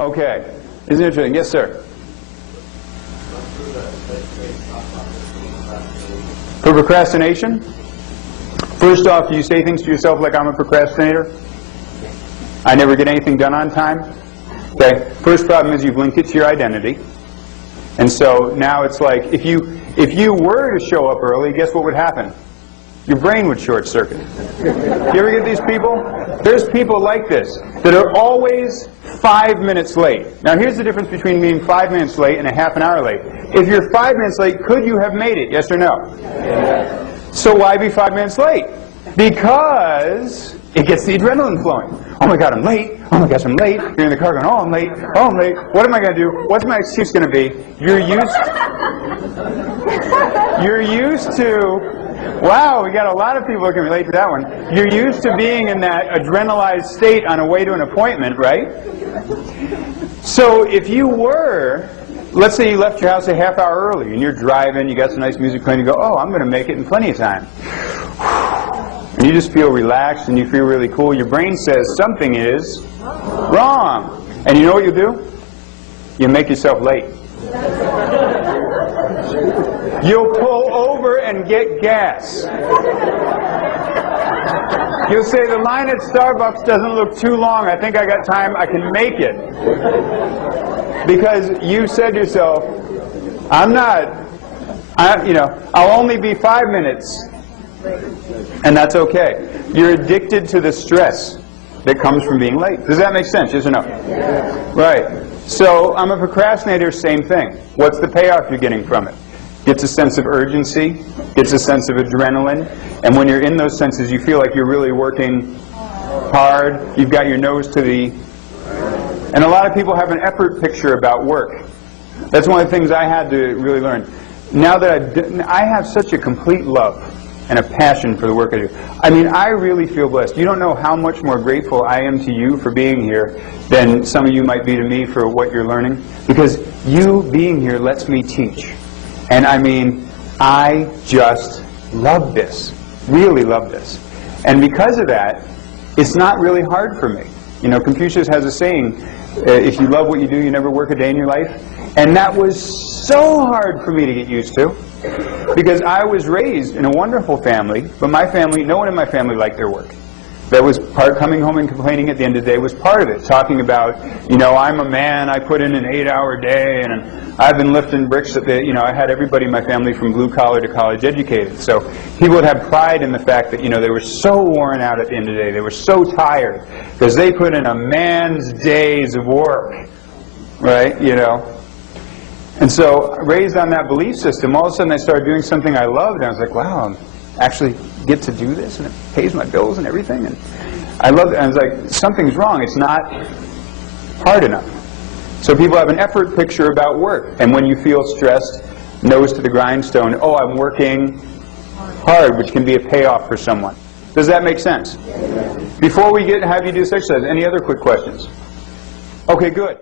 Okay. Isn't it interesting? Yes, sir. For procrastination? First off, do you say things to yourself like, I'm a procrastinator? I never get anything done on time? Okay. First problem is you've linked it to your identity. And so now it's like, if you were to show up early, guess what would happen? Your brain would short circuit. You ever get these people? There's people like this that are always 5 minutes late. Now here's the difference between being 5 minutes late and a half an hour late. If you're 5 minutes late, could you have made it? Yes or no? Yes. So why be 5 minutes late? Because it gets the adrenaline flowing. Oh my God, I'm late. Oh my gosh, I'm late. You're in the car going, oh, I'm late. Oh, I'm late. What am I going to do? What's my excuse going to be? You're used to, wow, we got a lot of people who can relate to that one. You're used to being in that adrenalized state on a way to an appointment, right? So if you were, let's say you left your house a half hour early and you're driving, you got some nice music playing, you go, oh, I'm going to make it in plenty of time. And you just feel relaxed and you feel really cool. Your brain says something is wrong. And you know what you do? You make yourself late. You'll pull over and get gas. You'll say, the line at Starbucks doesn't look too long. I think I got time. I can make it. Because you said to yourself, I'll only be 5 minutes. And that's okay. You're addicted to the stress that comes from being late. Does that make sense? Yes or no? Yeah. Right. So I'm a procrastinator, same thing. What's the payoff you're getting from it? Gets a sense of urgency, gets a sense of adrenaline, and when you're in those senses, you feel like you're really working hard. You've got your nose to the... And a lot of people have an effort picture about work. That's one of the things I had to really learn. Now that I have such a complete love and a passion for the work I do. I mean, I really feel blessed. You don't know how much more grateful I am to you for being here than some of you might be to me for what you're learning. Because you being here lets me teach. And I mean, I just love this. Really love this. And because of that, it's not really hard for me. You know, Confucius has a saying, if you love what you do, you never work a day in your life. And that was so hard for me to get used to. Because I was raised in a wonderful family, but my family, no one in my family liked their work. That was part, coming home and complaining at the end of the day was part of it. Talking about, you know, I'm a man, I put in an 8-hour day, and I've been lifting bricks at the, you know, I had everybody in my family from blue collar to college educated. So people would have pride in the fact that, you know, they were so worn out at the end of the day. They were so tired because they put in a man's days of work, right, you know. And so, raised on that belief system, all of a sudden I started doing something I loved, and I was like, wow, I actually get to do this, and it pays my bills and everything, and I loved it. And I was like, something's wrong, it's not hard enough. So people have an effort picture about work, and when you feel stressed, nose to the grindstone, oh, I'm working hard, which can be a payoff for someone. Does that make sense? Before we have you do this exercise, any other quick questions? Okay, good.